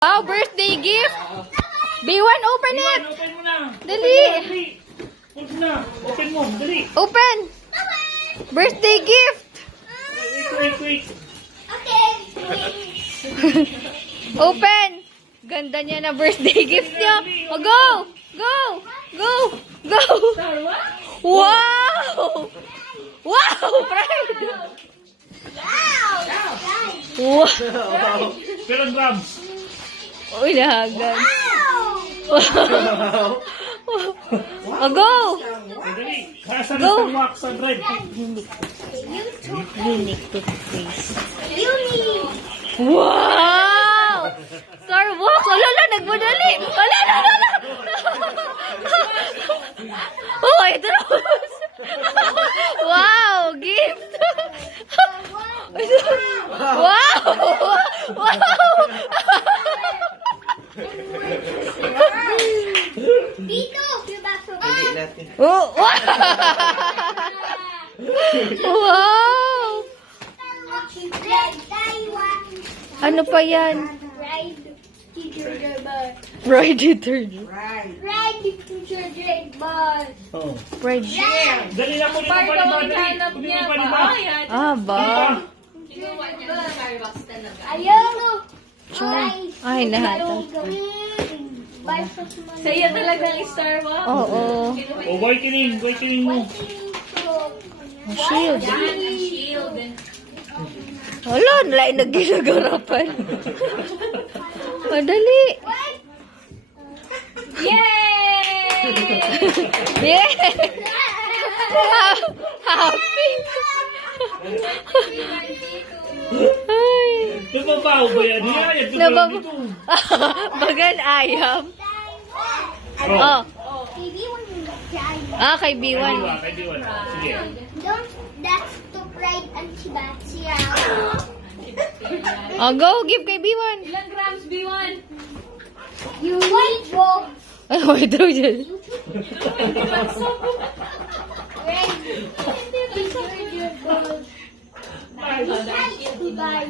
Wow, birthday gift! B1, open it! Open mo na. Dali! Open na. Open mo. Dali. Open! Birthday gift! Wait. Open! Ganda niya na birthday gift niya. Oh, go! Go! Go! Go! Wow! Wow! Pride! Wow! Pero grabs. Uy, nahagan. Oh, go! Dali. Kasa na Go. sa wax sa bread. Unique toothpaste. Wow! Starbucks! Wala, nagmadali! Wala! Oh, ito na! Wow! Gift! Wow! Wow! Dito! Oh! Wow! Ano pa yan? Fried detergent. Oh. Fried. Dali na po dito pa dali. Ah, ba? Ayaw! Ay, nahata. Saya talagang Starbucks. Oo. Oh, awakening mo. Shield. Yan ang shield. Wala, nalain na ginagarapan. Madali. Yay! Yeah! Happy! Ay. Nababaw ba yan? Yan. Bagan ayam. Oh. Oh. Ah, kay B1. Kay B1. Sige. That's to pride and siya. Oh, go, give kay B1. Ilang grams, B1? You need go. Ay, wait daw dyan. Bye.